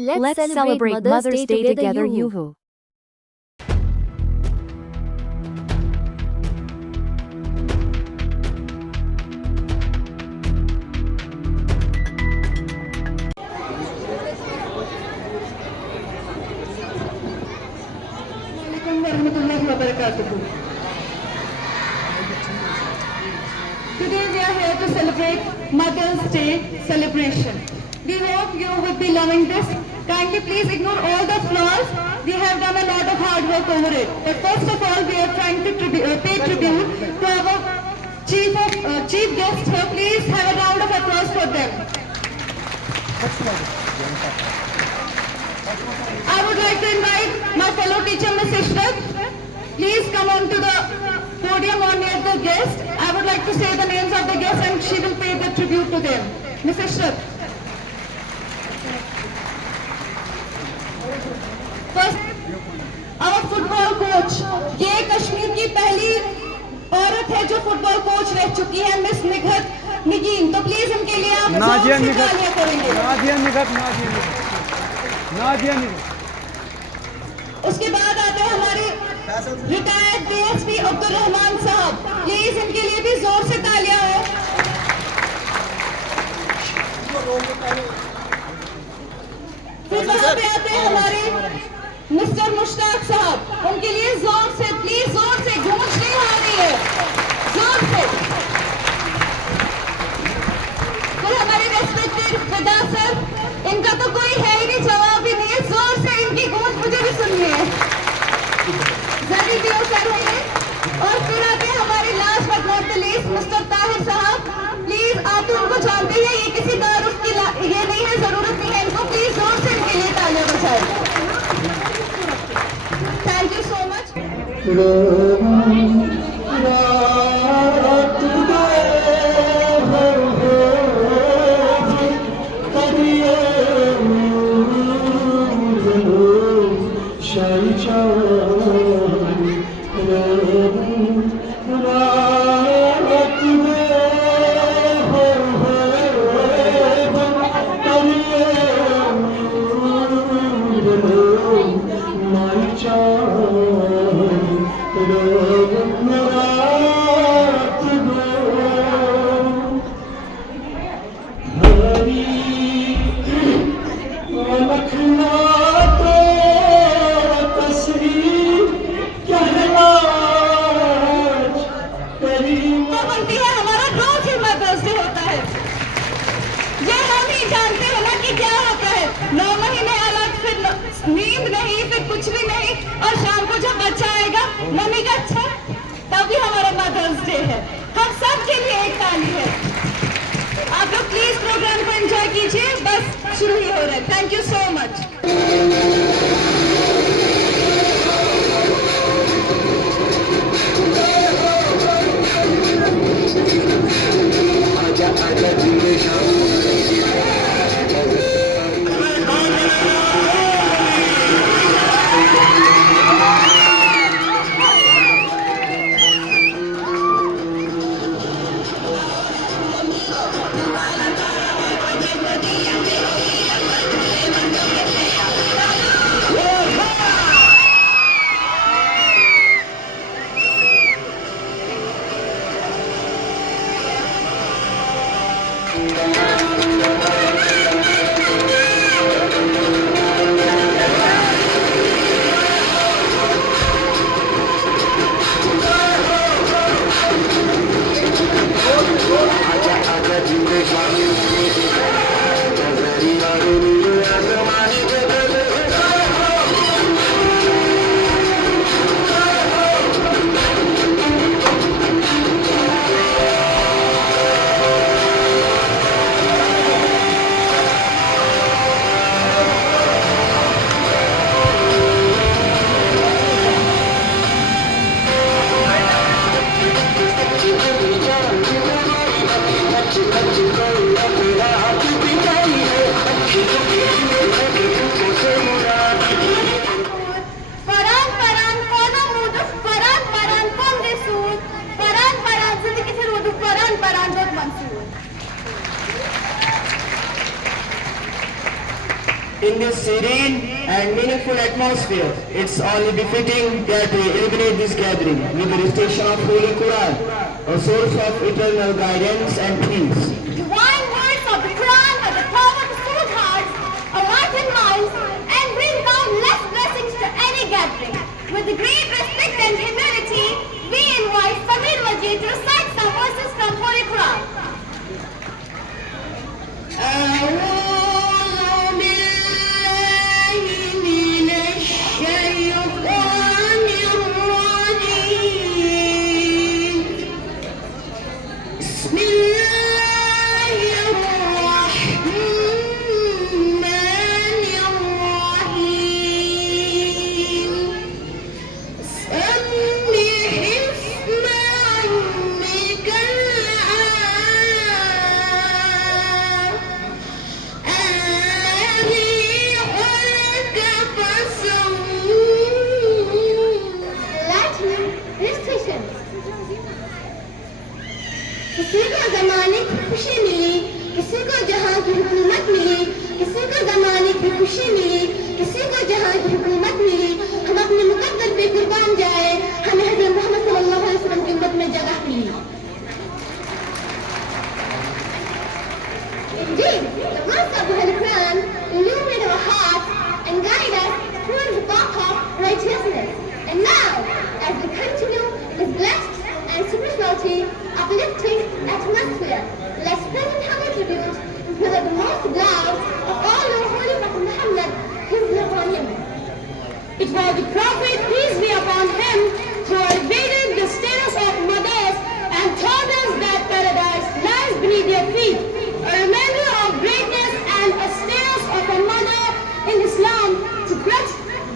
Let's celebrate Mother's Day together, Yoo-hoo. Today we are here to celebrate Mother's Day celebration. We hope you will be loving this. Kindly please ignore all the flaws. We have done a lot of hard work over it. But first of all, we are trying to pay tribute to our chief guests here. Please have a round of applause for them. I would like to invite my fellow teacher, Ms. Ishrat. Please come on to the podium or near the guest. I would like to say the names of the guests and she will pay the tribute to them. Ms. Ishrat. First, our football coach. ये कश्मीर की पहली औरत है जो football coach रह चुकी है, miss निघत निगीन. तो प्लीज इनके लिए आप नाजिया जोर से तालियां करेंगे. नाजिया निगत. उसके बाद आते हैं हमारे रिटायर्ड डीएसपी अब्दुल रहमान साहब. प्लीज इनके लिए भी जोर से तालियां हो. फिर वहाँ पे आते हैं हमारे मिस्टर मुश्ताक साहब. उनके लिए जोर से, प्लीज जोर से, गूंज नहीं आ रही है, जोर से. फिर हमारे रेस्पेक्टेड फिदा सर, इनका तो कोई है ही नहीं, जवाब ही नहीं है. जोर से इनकी गूंज मुझे भी सुननी है. जरीदियो सर होंगे. और फिर आते हैं हमारे last but not the least mister Tahir साहब. प्लीज आप तो उनको जानते हैं, ये किसी तारुफ की ये नहीं है, जरूरत नहीं है इनको. प्लीज जोर से इनके लिए तालियां बजाएं. Thank you so much. नींद नहीं, फिर कुछ भी नहीं, और शाम को जब बच्चा आएगा मम्मी का अच्छा, तभी हमारा मदर्स डे है. हम सब के लिए एक ताली है. आप लोग प्लीज प्रोग्राम को एंजॉय कीजिए. बस शुरू ही हो रहा है. Thank you so much. in this serene and meaningful atmosphere, it's only befitting that we illuminate this gathering with the recitation of Holy Quran, a source of eternal guidance and peace. Divine words of the Quran have the power to soothe hearts, enlighten minds, and bring down less blessings to any gathering. With great respect and humility, we invite Samir Majid to recite some verses from Holy Quran. किसी को ज़माने की खुशी मिली, किसी को जहां की हुकूमत मिली, किसी को ज़माने की खुशी मिली, किसी को जहां की हुकूमत मिली। हम अपने मुकद्दर पे कुर्बान जाए, हमें हज़रत मोहम्मद सल्लल्लाहु अलैहि वसल्लम की उम्मत में जगह मिली। Indeed, the words of the Holy Quran illuminate our hearts and guide us towards the path of righteousness. And now, as we continue this blessed and spirituality uplifting atmosphere, let's present humble tribute in praise of the most beloved of all our holy Prophet Muhammad, peace be upon him. It was the Prophet, peace be upon him, who elevated the status of mothers and taught us that paradise lies beneath their feet. A reminder of greatness and a status of a mother in Islam.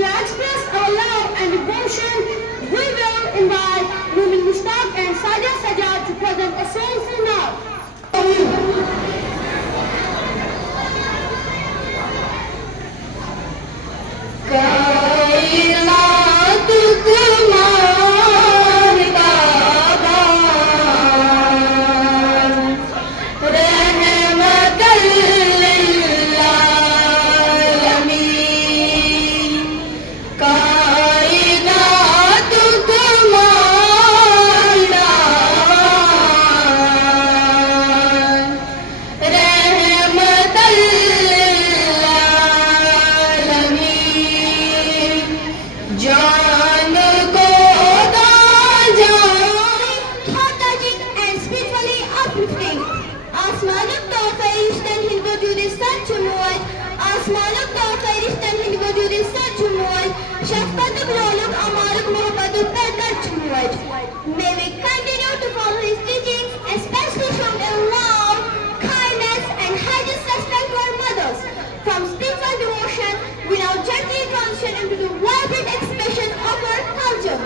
To express our love and devotion, we will invite Mumin Mushtaq and Sadia Sajjad to present a soulful note. May we continue to follow his teachings, especially shown in love, kindness, and highest respect to our mothers. From spiritual devotion, we now gently transition into the vibrant expression of our culture,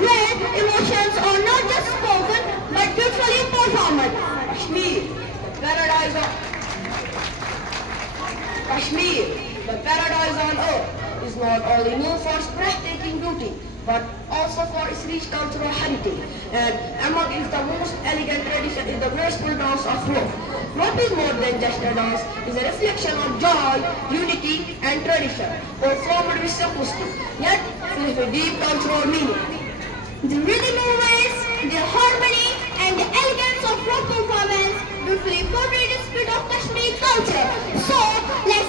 where emotions are not just spoken, but beautifully performed. Kashmir, the paradise on earth, is not only known for its breathtaking beauty, but also for its rich cultural heritage. And among its the most elegant tradition is the graceful dance of Rof. Rof is more than just a dance, it is a reflection of joy, unity, and tradition, performed with simplicity, yet filled with deep cultural meaning. The rhythm of waves, the harmony, and the elegance of rock performance beautifully portray the spirit of Kashmiri culture. So, let's